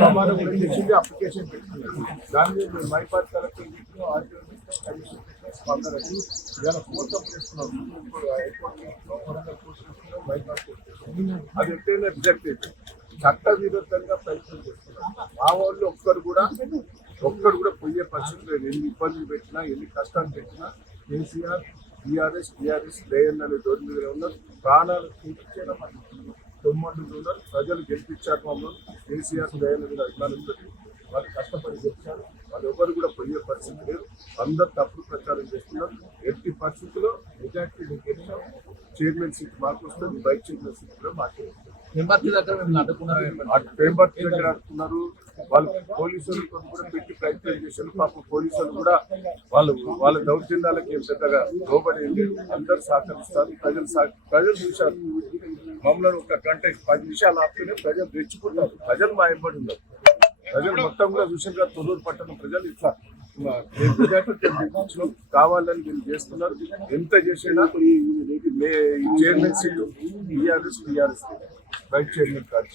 ప్రమాణం గురించి అప్లికేషన్ పెట్టుకున్నారు. దాన్ని మేము మైపాట్ కలెక్టర్ ఇవాళ కోర్టు చేస్తున్నాం. అది ఎట్టయినా రిజెక్ట్ అయితే చట్ట విరుద్ధంగా ప్రయత్నం చేస్తున్నారు. మా వాళ్ళు ఒక్కరు కూడా పోయే పరిస్థితి లేదు. ఎన్ని ఇబ్బందులు పెట్టినా, ఎన్ని కష్టాలు పెట్టినా కేసీఆర్ టీఆర్ఎస్ లేయన్ అనే దోరి మీద ఉన్నారు. ప్రాణాలు తీర్చేయడం తొమ్మండులు ఉన్నారు. ప్రజలు గెలిపించారు. మమ్మల్ని కేసీఆర్ లేయన్ మీద అభిమానంతో వాళ్ళు కష్టపడి గెలిచారు. వాళ్ళు ఎవరు కూడా పోయే పరిస్థితి లేదు. అందరు తప్పుడు ప్రచారం చేస్తున్నారు. ఎట్టి పరిస్థితుల్లో మెజార్టీ గెలిచాం. చైర్మన్ సీట్ మాకు వస్తుంది. వైస్ చైర్మన్ సీట్ కూడా మాకే వస్తుంది. పేంబర్తి దగ్గర అడుగుతున్నారు. వాళ్ళు పోలీసులు కూడా పెట్టి ప్రయత్నం చేశారు. పాపం పోలీసులు కూడా వాళ్ళ దౌర్జన్యాలకి ఏం పెద్దగా లోబడి లేదు. అందరూ సహకరిస్తారు. ప్రజలు చూశారు. మమ్మల్ని ఒక గంట 10 నిమిషాలు ఆపుతూనే ప్రజలు తెచ్చుకుంటారు. ప్రజలు మా ఇబ్బంది ఉన్నారు. ప్రజలు మొత్తం కూడా చూసారు. తొర్రూరు పట్టణం ప్రజలు ఇట్లా కావాలని వీళ్ళు చేస్తున్నారు. ఎంత చేసినా ఈ chairman seat TRS vice chairman కాదు.